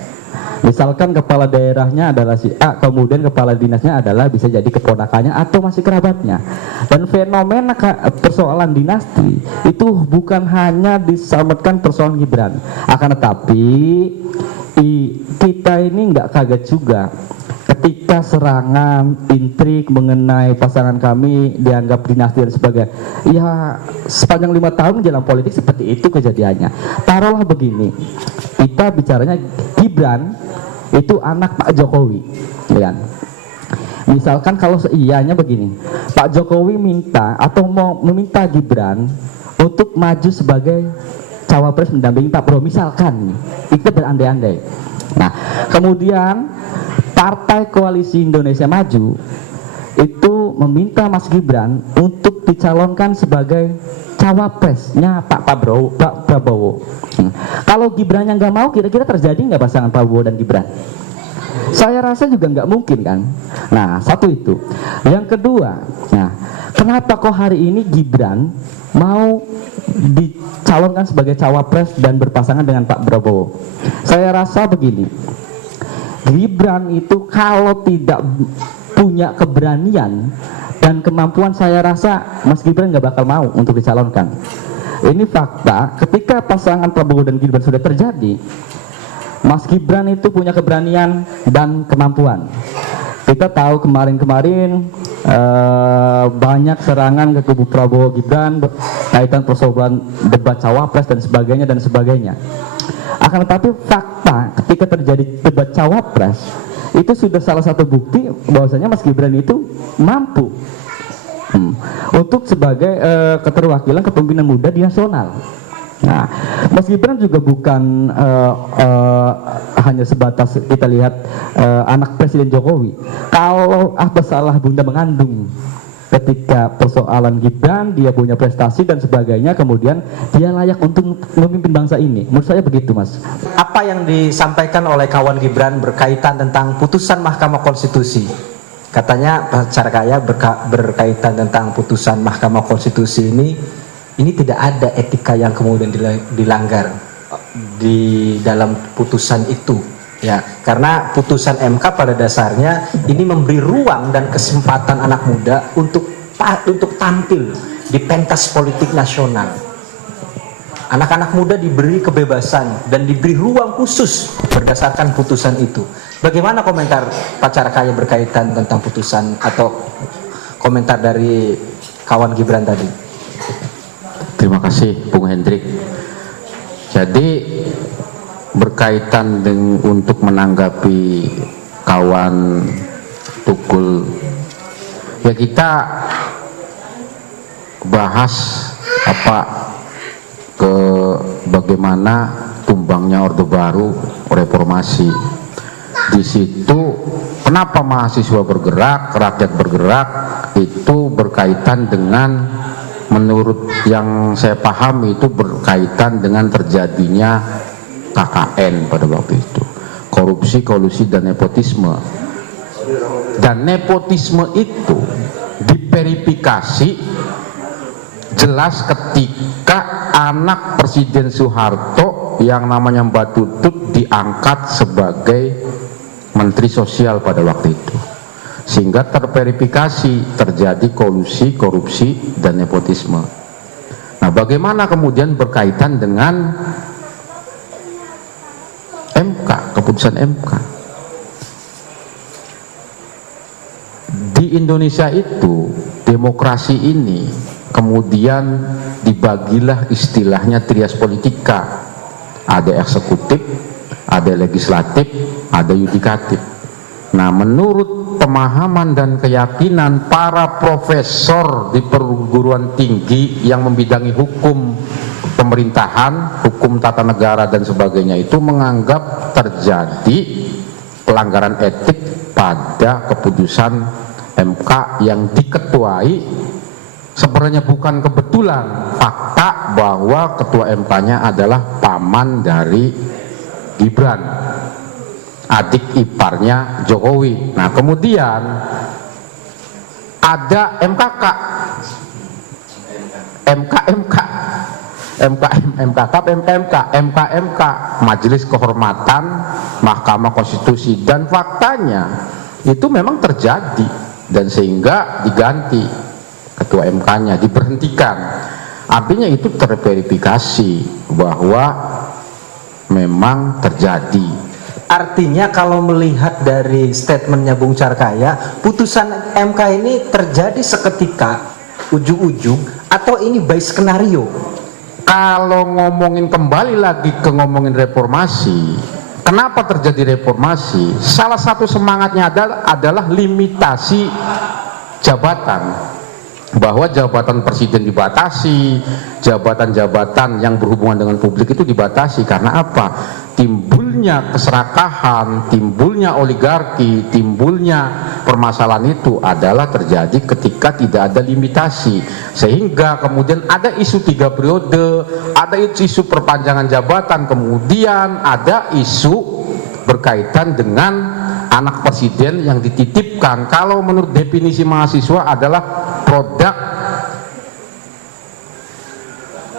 Misalkan kepala daerahnya adalah si A, kemudian kepala dinasnya adalah bisa jadi keponakannya atau masih kerabatnya. Dan fenomena persoalan dinasti itu bukan hanya diselamatkan persoalan Gibran, akan tetapi kita ini nggak kaget juga ketika ketika serangan, intrik mengenai pasangan kami dianggap dinasti dan sebagainya, ya sepanjang 5 tahun menjelang politik seperti itu kejadiannya. Taruhlah begini, kita bicaranya Gibran itu anak Pak Jokowi, ya kan? Misalkan kalau seianya begini, Pak Jokowi minta atau mau meminta Gibran untuk maju sebagai cawapres mendampingi Pak Prabowo, misalkan kita berandai-andai. Nah, kemudian Partai Koalisi Indonesia Maju itu meminta Mas Gibran untuk dicalonkan sebagai cawapresnya Pak Prabowo. Kalau Gibrannya nggak mau, kira-kira terjadi nggak pasangan Prabowo dan Gibran? Saya rasa juga nggak mungkin kan. Nah, satu itu. Yang kedua, nah, kenapa kok hari ini Gibran mau dicalonkan sebagai cawapres dan berpasangan dengan Pak Prabowo? Saya rasa begini, Gibran itu kalau tidak punya keberanian dan kemampuan, saya rasa Mas Gibran nggak bakal mau untuk dicalonkan. Ini fakta. Ketika pasangan Prabowo dan Gibran sudah terjadi, Mas Gibran itu punya keberanian dan kemampuan. Kita tahu kemarin-kemarin banyak serangan ke kubu Prabowo Gibran kaitan persoalan debat cawapres dan sebagainya. Akan tetapi fakta ketika terjadi debat cawapres itu sudah salah satu bukti bahwasanya Mas Gibran itu mampu untuk sebagai keterwakilan kepemimpinan muda di nasional. Nah, Mas Gibran juga bukan hanya sebatas kita lihat anak Presiden Jokowi. Kalau apa salah Bunda mengandung, ketika persoalan Gibran, dia punya prestasi dan sebagainya, kemudian dia layak untuk memimpin bangsa ini. Menurut saya begitu, Mas. Apa yang disampaikan oleh kawan Gibran berkaitan tentang putusan Mahkamah Konstitusi? Katanya Pak Carkaya berkaitan tentang putusan Mahkamah Konstitusi ini tidak ada etika yang kemudian dilanggar di dalam putusan itu, ya, karena putusan MK pada dasarnya ini memberi ruang dan kesempatan anak muda untuk tampil di pentas politik nasional. Anak-anak muda diberi kebebasan dan diberi ruang khusus berdasarkan putusan itu. Bagaimana komentar Pak Carkaya berkaitan tentang putusan atau komentar dari kawan Gibran tadi? Terima kasih Bung Hendrik. Jadi berkaitan dengan untuk menanggapi kawan Tukul, ya kita bahas bagaimana tumbangnya Orde Baru reformasi. Di situ kenapa mahasiswa bergerak, rakyat bergerak, itu berkaitan dengan, menurut yang saya pahami itu berkaitan dengan terjadinya KKN pada waktu itu, korupsi, kolusi dan nepotisme. Dan nepotisme itu diverifikasi jelas ketika anak Presiden Soeharto yang namanya Mbak Tutut diangkat sebagai Menteri Sosial pada waktu itu, sehingga terverifikasi terjadi kolusi, korupsi dan nepotisme. Nah, bagaimana kemudian berkaitan dengan MK, keputusan MK? Di Indonesia itu demokrasi ini kemudian dibagilah istilahnya trias politika, ada eksekutif, ada legislatif, ada yudikatif. Nah, menurut pemahaman dan keyakinan para profesor di perguruan tinggi yang membidangi hukum pemerintahan, hukum tata negara dan sebagainya, itu menganggap terjadi pelanggaran etik pada keputusan MK yang diketuai. Sebenarnya bukan kebetulan fakta bahwa ketua MK-nya adalah paman dari Gibran, adik iparnya Jokowi. Nah, kemudian ada MKK, MKMK, Majelis Kehormatan Mahkamah Konstitusi, dan faktanya itu memang terjadi, dan sehingga diganti ketua MK-nya, diberhentikan. Artinya itu terverifikasi bahwa memang terjadi artinya kalau melihat dari statementnya Bung Carkaya, putusan MK ini terjadi seketika, ujung-ujung, atau ini by skenario? Kalau ngomongin kembali lagi ke ngomongin reformasi, kenapa terjadi reformasi? Salah satu semangatnya adalah limitasi jabatan, bahwa jabatan presiden dibatasi, jabatan-jabatan yang berhubungan dengan publik itu dibatasi. Karena apa? Timbulnya keserakahan, timbulnya oligarki, timbulnya permasalahan itu adalah terjadi ketika tidak ada limitasi, sehingga kemudian ada isu 3 periode, ada isu perpanjangan jabatan, kemudian ada isu berkaitan dengan anak presiden yang dititipkan. Kalau menurut definisi mahasiswa adalah produk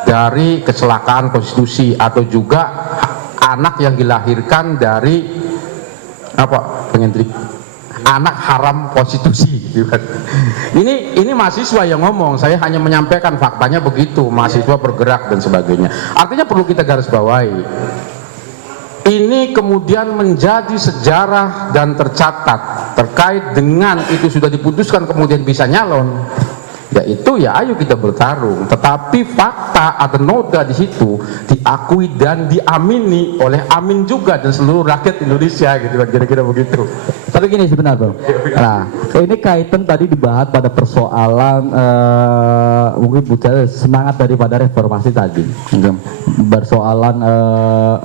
dari kecelakaan konstitusi, atau juga anak yang dilahirkan dari anak haram konstitusi. Ini mahasiswa yang ngomong, saya hanya menyampaikan faktanya begitu, mahasiswa bergerak dan sebagainya. Artinya perlu kita garis bawahi, ini kemudian menjadi sejarah dan tercatat terkait dengan itu sudah diputuskan kemudian bisa nyalon, yaitu ya ayo kita bertarung. Tetapi fakta ada noda di situ diakui dan diamini oleh Amin juga dan seluruh rakyat Indonesia, gitu kan, kira-kira begitu. Tapi gini sebenarnya Bang, nah ini kaitan tadi dibahas pada persoalan mungkin bicara semangat daripada reformasi tadi, persoalan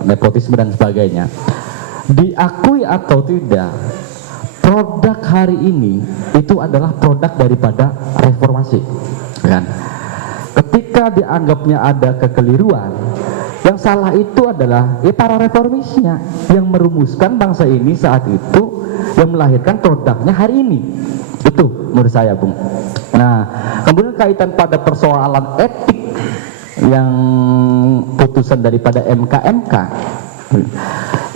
nepotisme dan sebagainya. Diakui atau tidak, produk hari ini itu adalah produk daripada reformasi, kan? Ketika dianggapnya ada kekeliruan, yang salah itu adalah para reformisnya yang merumuskan bangsa ini saat itu, yang melahirkan produknya hari ini. Itu menurut saya, Bung. Nah, kemudian kaitan pada persoalan etik yang putusan daripada MK,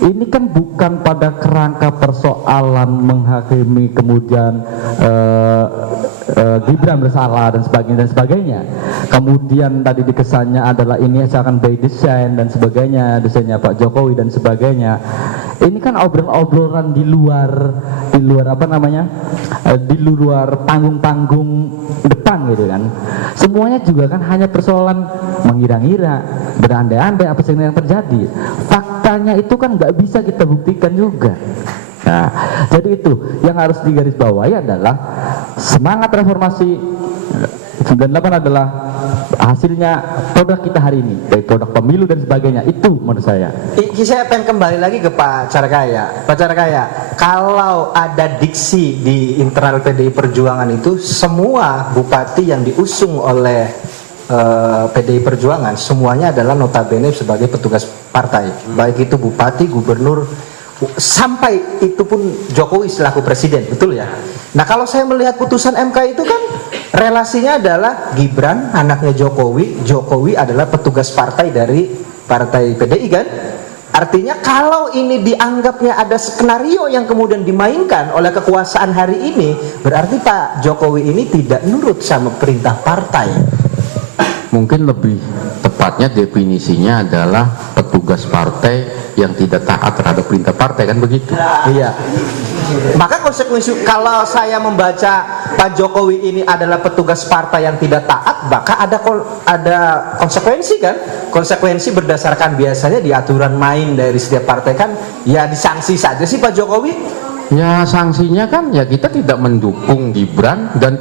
ini kan bukan pada kerangka persoalan menghakimi kemudian Gibran bersalah dan sebagainya. Kemudian tadi dikesannya adalah ini akan by design dan sebagainya, desainnya Pak Jokowi dan sebagainya. Ini kan obrolan-obrolan di luar apa namanya, di luar panggung-panggung depan, gitu kan. Semuanya juga kan hanya persoalan mengira-ngira, berandai-andai apa sih yang terjadi. Faktanya itu kan nggak bisa kita buktikan juga. Nah, jadi itu yang harus digarisbawahi adalah semangat reformasi 98 adalah hasilnya produk kita hari ini, baik produk pemilu dan sebagainya. Itu menurut saya. Saya pengen kembali lagi ke Pak Carkaya. Pak Carkaya, kalau ada diksi di internal PDI Perjuangan itu, semua bupati yang diusung oleh PDI Perjuangan semuanya adalah notabene sebagai petugas partai, baik itu bupati, gubernur, sampai itu pun Jokowi selaku presiden, betul ya? Nah, kalau saya melihat putusan MK itu kan relasinya adalah Gibran anaknya Jokowi, Jokowi adalah petugas partai dari partai PDI, kan? Artinya kalau ini dianggapnya ada skenario yang kemudian dimainkan oleh kekuasaan hari ini, berarti Pak Jokowi ini tidak nurut sama perintah partai. Mungkin lebih tepatnya definisinya adalah petugas partai yang tidak taat terhadap perintah partai, kan begitu? Iya. Maka konsekuensi kalau saya membaca Pak Jokowi ini adalah petugas partai yang tidak taat, maka ada konsekuensi, kan? Konsekuensi berdasarkan biasanya di aturan main dari setiap partai, kan ya disanksi saja sih Pak Jokowi. Ya sanksinya kan ya kita tidak mendukung Gibran dan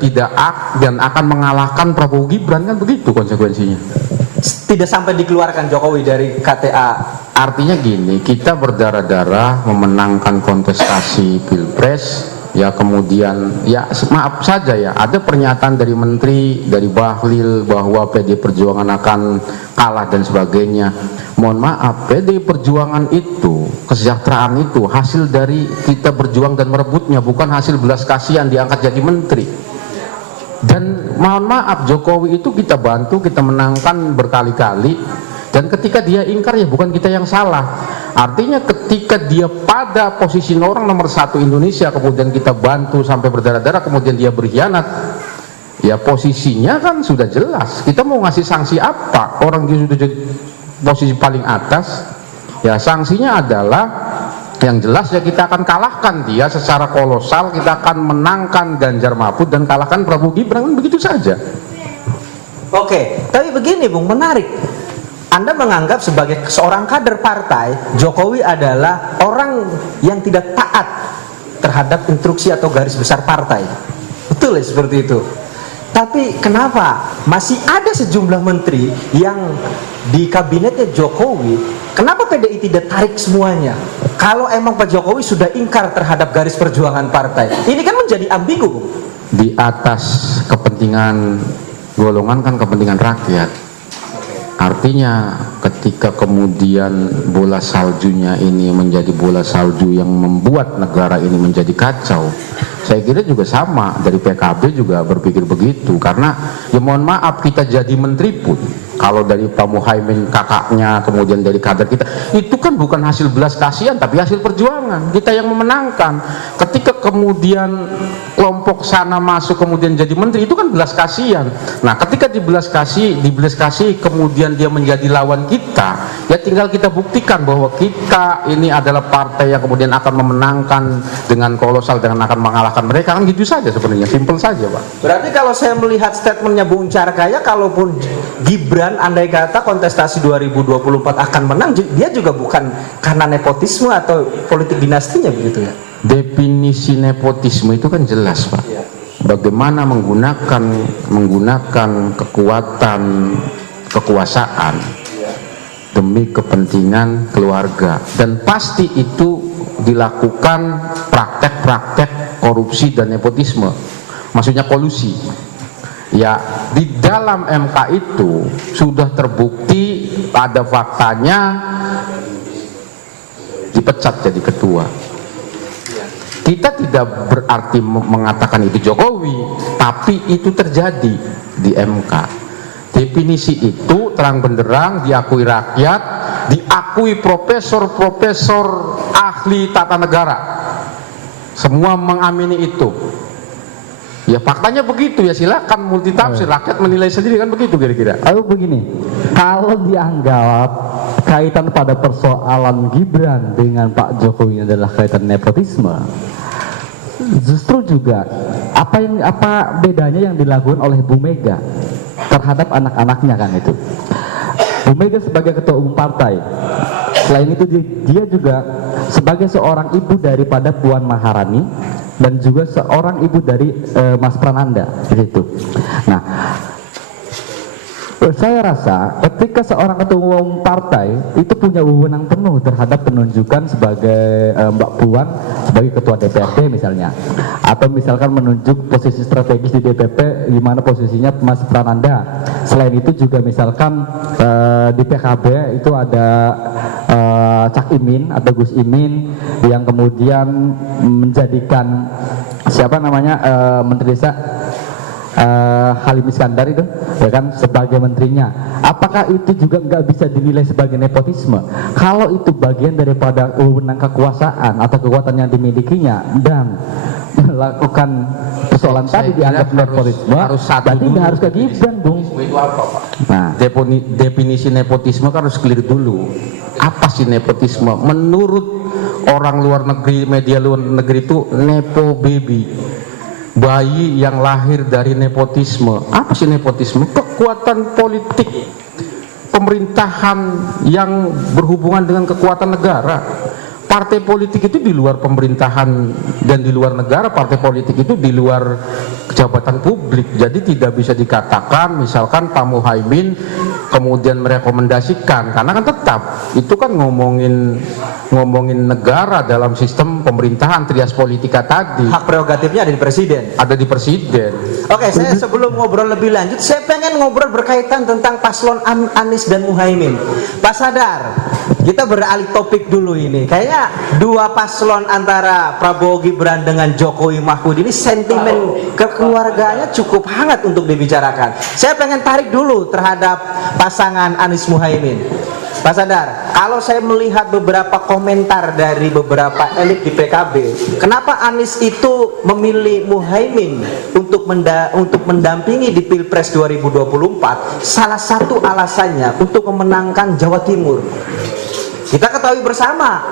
akan mengalahkan Prabowo Gibran, kan begitu konsekuensinya. Tidak sampai dikeluarkan Jokowi dari KTA. Artinya gini, kita berdarah-darah memenangkan kontestasi Pilpres, ya kemudian ya maaf saja ya ada pernyataan dari Menteri, dari Bahlil bahwa PDI Perjuangan akan kalah dan sebagainya. Mohon maaf, PDI Perjuangan itu, kesejahteraan itu hasil dari kita berjuang dan merebutnya, bukan hasil belas kasihan diangkat jadi menteri. Dan mohon maaf, Jokowi itu kita bantu, kita menangkan berkali-kali, dan ketika dia ingkar ya bukan kita yang salah. Artinya ketika dia pada posisi orang nomor 1 Indonesia, kemudian kita bantu sampai berdarah-darah, kemudian dia berkhianat, ya posisinya kan sudah jelas. Kita mau ngasih sanksi apa? Orang dia sudah jadi posisi paling atas, ya sanksinya adalah Yang jelas ya kita akan kalahkan dia secara kolosal, kita akan menangkan Ganjar Mahfud dan kalahkan Prabowo Gibran, kan begitu saja. Oke, tapi begini Bung, menarik. Anda menganggap sebagai seorang kader partai, Jokowi adalah orang yang tidak taat terhadap instruksi atau garis besar partai. Betul ya seperti itu. Tapi kenapa masih ada sejumlah menteri yang di kabinetnya Jokowi, kenapa PDI tidak tarik semuanya? Kalau emang Pak Jokowi sudah ingkar terhadap garis perjuangan partai, ini kan menjadi ambigu. Di atas kepentingan golongan kan kepentingan rakyat. Artinya ketika kemudian bola saljunya ini menjadi bola salju yang membuat negara ini menjadi kacau, saya kira juga sama dari PKB juga berpikir begitu. Karena ya mohon maaf, kita jadi menteri pun kalau dari Pak Muhaimin kakaknya, kemudian dari kader kita, itu kan bukan hasil belas kasihan tapi hasil perjuangan kita yang memenangkan. Ketika kemudian kelompok sana masuk kemudian jadi menteri, itu kan belas kasihan. Nah ketika dibelas kasih kemudian dia menjadi lawan kita, ya tinggal kita buktikan bahwa kita ini adalah partai yang kemudian akan memenangkan dengan kolosal, dengan akan mengalahkan mereka, kan gitu saja sebenarnya, simple saja Pak. Berarti kalau saya melihat statementnya Bung Carkaya, kalaupun Gibran andai kata kontestasi 2024 akan menang, dia juga bukan karena nepotisme atau politik dinastinya begitu ya? Definisi nepotisme itu kan jelas Pak. Bagaimana menggunakan kekuasaan demi kepentingan keluarga, dan pasti itu dilakukan praktek-praktek korupsi dan nepotisme, maksudnya kolusi. Ya di dalam MK itu sudah terbukti, ada faktanya, dipecat jadi ketua. Kita tidak berarti mengatakan itu Jokowi, tapi itu terjadi di MK. Definisi itu terang benderang diakui rakyat, diakui profesor-profesor ahli tata negara, semua mengamini itu. Ya faktanya begitu, ya silakan multitafsir, rakyat menilai sendiri, kan begitu kira-kira. Lalu begini, kalau dianggap kaitan pada persoalan Gibran dengan Pak Jokowi adalah kaitan nepotisme, justru juga apa bedanya yang dilakukan oleh Bu Mega terhadap anak-anaknya kan itu. Bu Mega sebagai ketua umum partai, selain itu dia juga sebagai seorang ibu daripada Puan Maharani dan juga seorang ibu dari Mas Prananda begitu. Nah, saya rasa ketika seorang ketua umum partai itu punya wewenang penuh terhadap penunjukan sebagai Mbak Puan sebagai ketua DPRD misalnya, atau misalkan menunjuk posisi strategis di DPP di mana posisinya Mas Prananda. Selain itu juga misalkan di PKB itu ada Cak Imin atau Gus Imin yang kemudian menjadikan siapa namanya Menteri Desa Halim Iskandar itu ya kan sebagai menterinya. Apakah itu juga nggak bisa dinilai sebagai nepotisme? Kalau itu bagian daripada wewenang kekuasaan atau kekuatan yang dimilikinya dan melakukan persoalan tadi dianggap nepotisme, berarti nggak harus ke Gibran, Bung. Itu apa Pak? Nah, definisi nepotisme kan harus clear dulu. Apa sih nepotisme? Menurut orang luar negeri, media luar negeri itu nepo baby, bayi yang lahir dari nepotisme. Apa sih nepotisme? Kekuatan politik pemerintahan yang berhubungan dengan kekuatan negara. Partai politik itu di luar pemerintahan dan di luar negara. Partai politik itu di luar jabatan publik. Jadi tidak bisa dikatakan misalkan Pak Muhaimin kemudian merekomendasikan, karena kan tetap itu kan ngomongin negara dalam sistem pemerintahan, trias politika tadi. Hak prerogatifnya ada di presiden. Ada di presiden. Oke, saya sebelum ngobrol lebih lanjut, saya pengen ngobrol berkaitan tentang paslon Anies dan Muhaimin. Pak Sadar, kita beralih topik dulu ini. Kayaknya dua paslon antara Prabowo Gibran dengan Jokowi Mahfud ini sentimen kekeluarganya cukup hangat untuk dibicarakan. Saya pengen tarik dulu terhadap pasangan Anies Muhaimin. Pak Sadar, kalau saya melihat beberapa komentar dari beberapa elit di PKB, kenapa Anies itu memilih Muhaimin untuk mendampingi di Pilpres 2024? Salah satu alasannya untuk memenangkan Jawa Timur. Kita ketahui bersama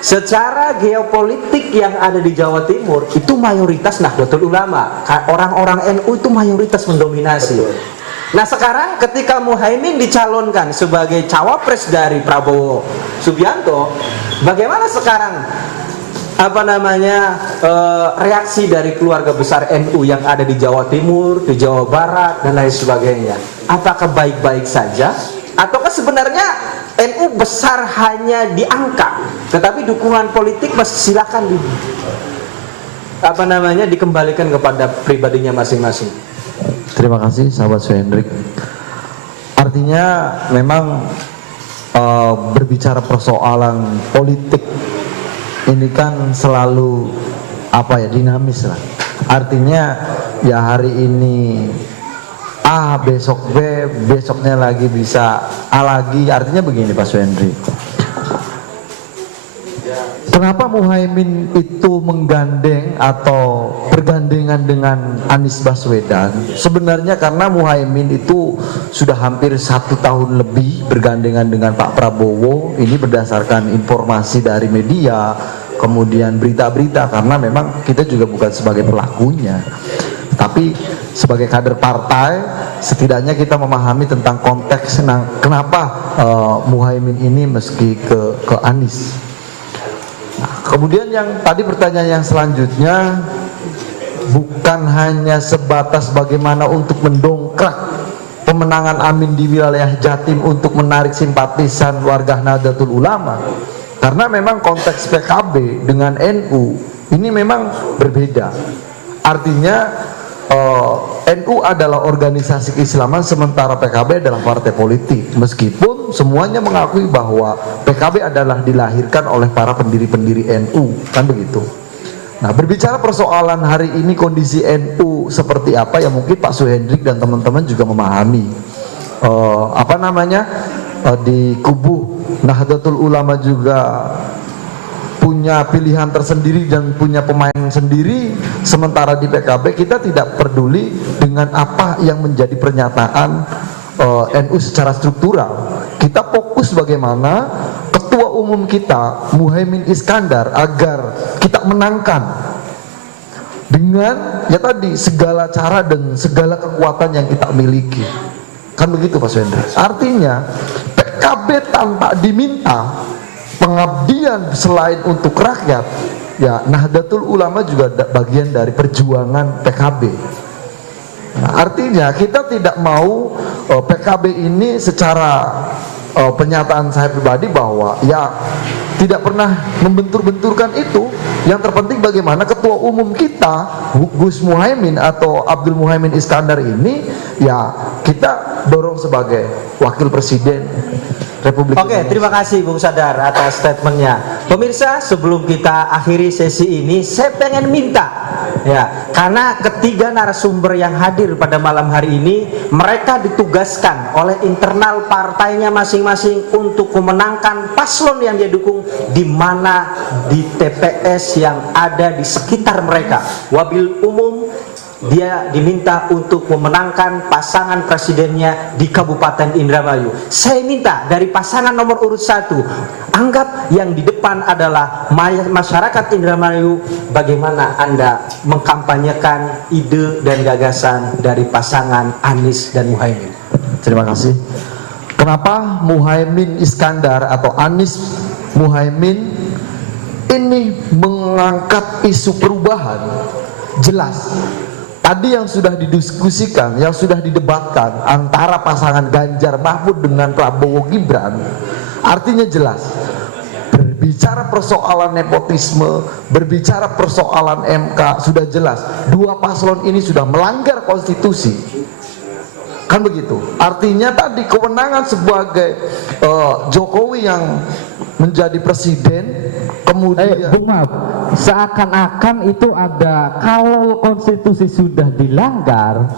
secara geopolitik yang ada di Jawa Timur itu mayoritas Nahdlatul Ulama, orang-orang NU itu mayoritas mendominasi. Nah sekarang ketika Muhaimin dicalonkan sebagai cawapres dari Prabowo Subianto, bagaimana sekarang reaksi dari keluarga besar NU yang ada di Jawa Timur, di Jawa Barat dan lain sebagainya? Apakah baik-baik saja ataukah sebenarnya NU besar hanya di angka, tetapi dukungan politik masih silakan dikembalikan kepada pribadinya masing-masing? Terima kasih sahabat Hendrik. Artinya memang berbicara persoalan politik ini kan selalu dinamis lah. Artinya ya hari ini A, besok B, besoknya lagi bisa A lagi. Artinya begini Pak Suhendri, kenapa Muhaimin itu menggandeng atau bergandengan dengan Anies Baswedan? Sebenarnya karena Muhaimin itu sudah hampir 1 tahun lebih bergandengan dengan Pak Prabowo. Ini berdasarkan informasi dari media, kemudian berita-berita, karena memang kita juga bukan sebagai pelakunya, tapi sebagai kader partai, setidaknya kita memahami tentang konteks kenapa Muhaimin ini meski ke Anies. Nah, kemudian yang tadi pertanyaan yang selanjutnya, bukan hanya sebatas bagaimana untuk mendongkrak pemenangan Amin di wilayah Jatim untuk menarik simpatisan warga Nahdlatul Ulama, karena memang konteks PKB dengan NU ini memang berbeda. Artinya NU adalah organisasi keislaman, sementara PKB adalah partai politik, meskipun semuanya mengakui bahwa PKB adalah dilahirkan oleh para pendiri-pendiri NU, kan begitu. Nah, berbicara persoalan hari ini kondisi NU seperti apa, ya mungkin Pak Suhendrik dan teman-teman juga memahami di kubu Nahdlatul Ulama juga punya pilihan tersendiri dan punya pemain sendiri, sementara di PKB kita tidak peduli dengan apa yang menjadi pernyataan NU secara struktural. Kita fokus bagaimana ketua umum kita Muhaimin Iskandar agar kita menangkan dengan ya tadi segala cara dan segala kekuatan yang kita miliki, kan begitu Pak Suhendra. Artinya PKB tanpa diminta pengabdian selain untuk rakyat, ya Nahdlatul Ulama juga bagian dari perjuangan PKB. Nah, artinya kita tidak mau PKB ini secara pernyataan saya pribadi bahwa ya tidak pernah membentur-benturkan itu. Yang terpenting bagaimana ketua umum kita Gus Muhaimin atau Abdul Muhaimin Iskandar ini ya kita dorong sebagai wakil presiden Republik Indonesia. Terima kasih Bung Sadar atas statementnya. Pemirsa, sebelum kita akhiri sesi ini, saya pengen minta ya, karena ketiga narasumber yang hadir pada malam hari ini, mereka ditugaskan oleh internal partainya masing-masing untuk memenangkan paslon yang dia dukung di mana di TPS yang ada di sekitar mereka. Wabil umum dia diminta untuk memenangkan pasangan presidennya di Kabupaten Indramayu. Saya minta dari pasangan nomor urut 1, anggap yang di depan adalah masyarakat Indramayu, bagaimana Anda mengkampanyekan ide dan gagasan dari pasangan Anies dan Muhaimin. Terima kasih. Kenapa Muhaimin Iskandar atau Anies Muhaimin ini mengangkat isu perubahan? Jelas tadi yang sudah didiskusikan, yang sudah didebatkan antara pasangan Ganjar Mahfud dengan Prabowo Gibran, artinya jelas berbicara persoalan nepotisme, berbicara persoalan MK, sudah jelas dua paslon ini sudah melanggar konstitusi, kan begitu. Artinya tadi kewenangan sebagai Jokowi yang menjadi presiden, kemudian Bung, maaf, seakan-akan itu ada, kalau konstitusi sudah dilanggar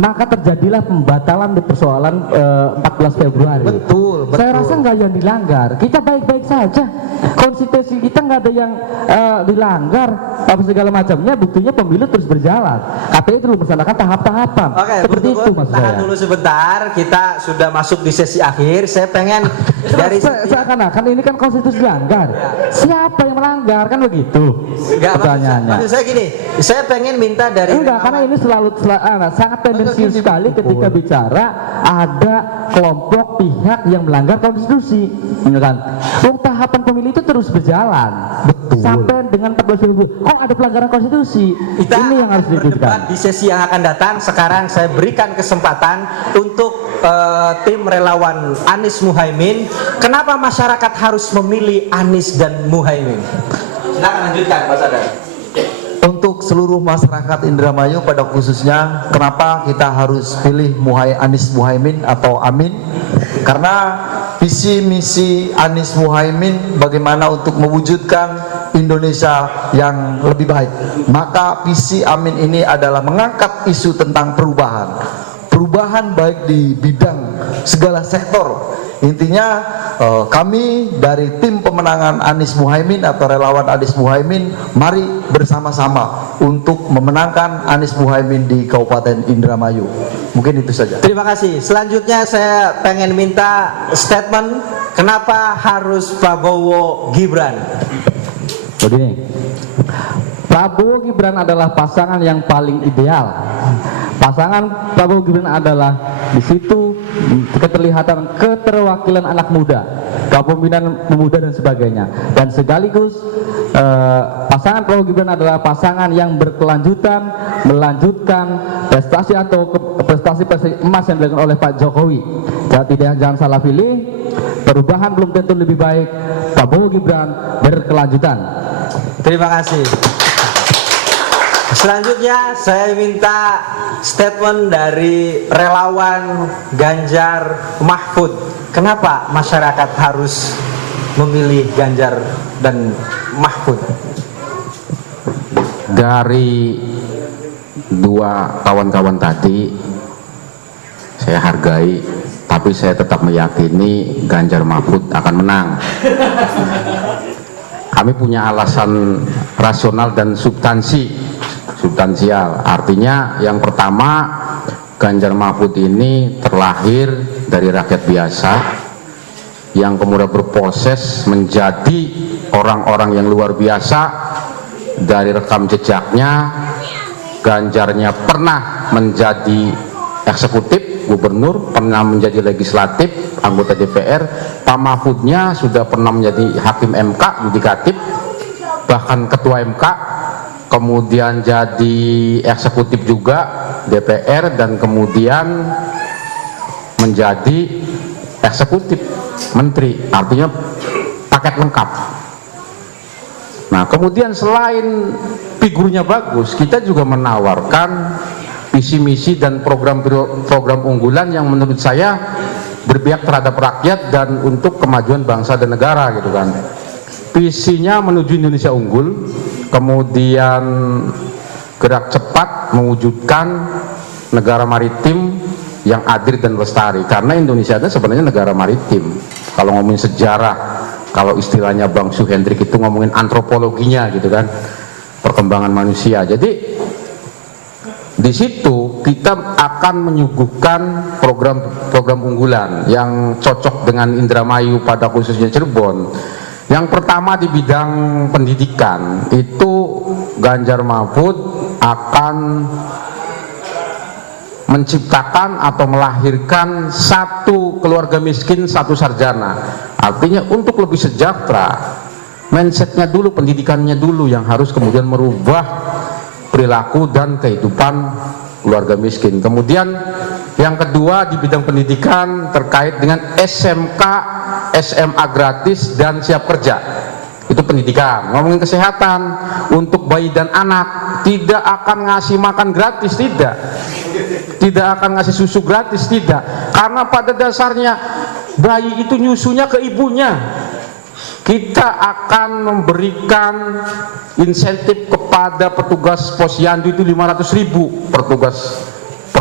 maka terjadilah pembatalan di persoalan 14 Februari. Betul, betul. Saya rasa nggak yang dilanggar, kita baik-baik saja, konstitusi kita nggak ada yang dilanggar apa segala macamnya, buktinya pemilu terus berjalan, KPU itu melaksanakan tahap-tahapan. Oke, seperti Bu itu Tukul, maksud tahan saya. dulu sebentar, kita sudah masuk di sesi akhir. Saya pengen dari Seakan-akan ini kan konstitusi dilanggar, siapa yang melanggar, kan begitu Enggak, pertanyaannya. maksud saya gini, saya pengen minta dari Enggak, karena ini sangat tendensius sekali ketika bicara ada kelompok pihak yang melanggar konstitusi, ya kan? Tahapan pemilu itu terus berjalan, sampai dengan 14 Februari. Oh, ada pelanggaran konstitusi. kita Ini yang harus berdebat didudukkan. di sesi yang akan datang. Sekarang saya berikan kesempatan untuk tim relawan Anies Muhaimin. Kenapa masyarakat harus memilih Anies dan Muhaimin? Silakan lanjutkan, Pak Sadar. Untuk seluruh masyarakat Indramayu pada khususnya, kenapa kita harus pilih Anies Muhaimin atau Amin? Karena visi misi Anies Muhaimin bagaimana untuk mewujudkan Indonesia yang lebih baik. Maka visi Amin ini adalah mengangkat isu tentang perubahan baik di bidang segala sektor. Intinya kami dari tim pemenangan Anies Muhaimin atau relawan Anies Muhaimin, mari bersama-sama untuk memenangkan Anies Muhaimin di Kabupaten Indramayu. Mungkin itu saja. Terima kasih. Selanjutnya saya pengen minta statement kenapa harus Prabowo Gibran. Begini, Prabowo Gibran adalah pasangan yang paling ideal. Pasangan Prabowo Gibran adalah di situ keterlihatan keterwakilan anak muda, kepemimpinan pemuda dan sebagainya. Dan sekaligus pasangan Prabowo Gibran adalah pasangan yang berkelanjutan, melanjutkan prestasi atau prestasi emas yang dilakukan oleh Pak Jokowi. Jangan salah pilih, perubahan belum tentu lebih baik, Prabowo Gibran berkelanjutan. Terima kasih. Selanjutnya saya minta statement dari relawan Ganjar Mahfud. Kenapa masyarakat harus memilih Ganjar dan Mahfud? Dari dua kawan-kawan tadi saya hargai, tapi saya tetap meyakini Ganjar Mahfud akan menang. Kami punya alasan rasional dan substansial. Artinya yang pertama, Ganjar Mahfud ini terlahir dari rakyat biasa yang kemudian berproses menjadi orang-orang yang luar biasa. Dari rekam jejaknya, Ganjarnya pernah menjadi eksekutif, gubernur, pernah menjadi legislatif, anggota DPR. Pak Mahfudnya sudah pernah menjadi hakim MK, yudikatif, bahkan ketua MK, kemudian jadi eksekutif juga DPR, dan kemudian menjadi eksekutif menteri, artinya paket lengkap. Nah, kemudian selain figurnya bagus, kita juga menawarkan visi misi dan program unggulan yang menurut saya berpihak terhadap rakyat dan untuk kemajuan bangsa dan negara gitu kan. Visinya menuju Indonesia unggul, kemudian gerak cepat mewujudkan negara maritim yang adil dan lestari, karena Indonesia itu sebenarnya negara maritim. Kalau ngomongin sejarah, kalau istilahnya Bang Suhendrik itu ngomongin antropologinya gitu kan, perkembangan manusia. Jadi di situ kita akan menyuguhkan program unggulan yang cocok dengan Indramayu, pada khususnya Cirebon. Yang pertama di bidang pendidikan, itu Ganjar Mahfud akan menciptakan atau melahirkan satu keluarga miskin, satu sarjana. Artinya untuk lebih sejahtera, mindsetnya dulu, pendidikannya dulu yang harus kemudian merubah perilaku dan kehidupan keluarga miskin. Kemudian yang kedua di bidang pendidikan terkait dengan SMK, SMA gratis dan siap kerja. Itu pendidikan. Ngomongin kesehatan, untuk bayi dan anak tidak akan ngasih makan gratis, tidak akan ngasih susu gratis, tidak, karena pada dasarnya bayi itu nyusunya ke ibunya. kita akan memberikan insentif kepada petugas posyandu itu 500.000 per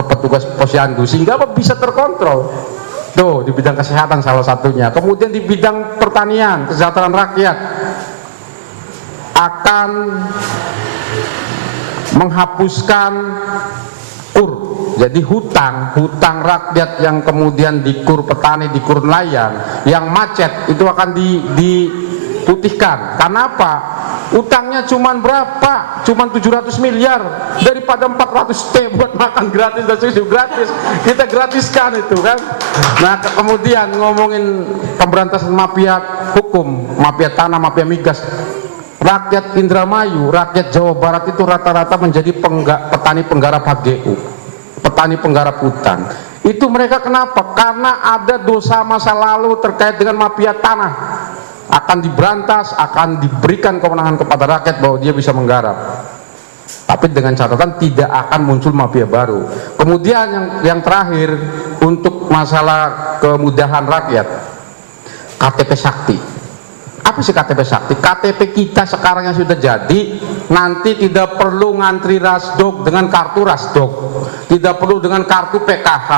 petugas posyandu, sehingga bisa terkontrol. Tuh, di bidang kesehatan salah satunya. Kemudian di bidang pertanian, kesejahteraan rakyat akan menghapuskan kur. Jadi hutang rakyat yang kemudian dikur petani, dikur nelayan, yang macet itu akan diputihkan. Karena apa? Utangnya cuman berapa? Cuman 700 miliar daripada 400 T buat makan gratis dan susu gratis. Kita gratiskan itu kan. Nah, kemudian ngomongin pemberantasan mafia hukum, mafia tanah, mafia migas. Rakyat Indramayu, rakyat Jawa Barat itu rata-rata menjadi petani penggarap HGU, petani penggarap hutan. Itu mereka kenapa? Karena ada dosa masa lalu terkait dengan mafia tanah. Akan diberantas, akan diberikan kewenangan kepada rakyat bahwa dia bisa menggarap. Tapi dengan catatan tidak akan muncul mafia baru. Kemudian yang terakhir, untuk masalah kemudahan rakyat, KTP Sakti. Apa sih KTP Sakti? KTP kita sekarang yang sudah jadi, nanti tidak perlu ngantri rasdok dengan kartu rasdok, tidak perlu dengan kartu PKH,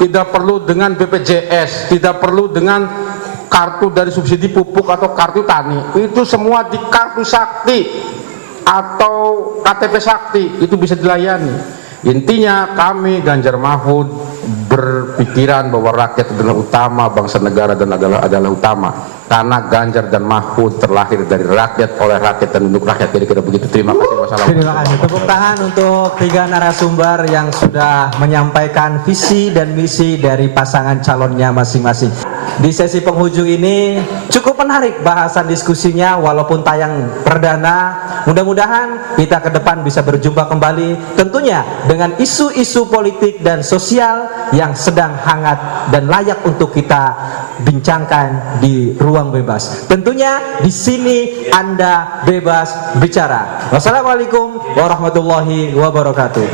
tidak perlu dengan BPJS, tidak perlu dengan kartu dari subsidi pupuk atau kartu tani. Itu semua di kartu Sakti atau KTP Sakti, itu bisa dilayani. Intinya kami Ganjar Mahfud berpikiran bahwa rakyat adalah utama, bangsa negara dan adalah utama. Karena Ganjar dan Mahfud terlahir dari rakyat, oleh rakyat dan untuk rakyat. Jadi kita begitu. Terima kasih. Wassalamualaikum. Terima kasih. Tepuk tangan untuk 3 narasumber yang sudah menyampaikan visi dan misi dari pasangan calonnya masing-masing. Di sesi penghujung ini cukup menarik bahasan diskusinya, walaupun tayang perdana. Mudah-mudahan kita ke depan bisa berjumpa kembali, tentunya dengan isu-isu politik dan sosial yang sedang hangat dan layak untuk kita bincangkan di ruang bebas. Tentunya di sini Anda bebas bicara. Wassalamualaikum warahmatullahi wabarakatuh.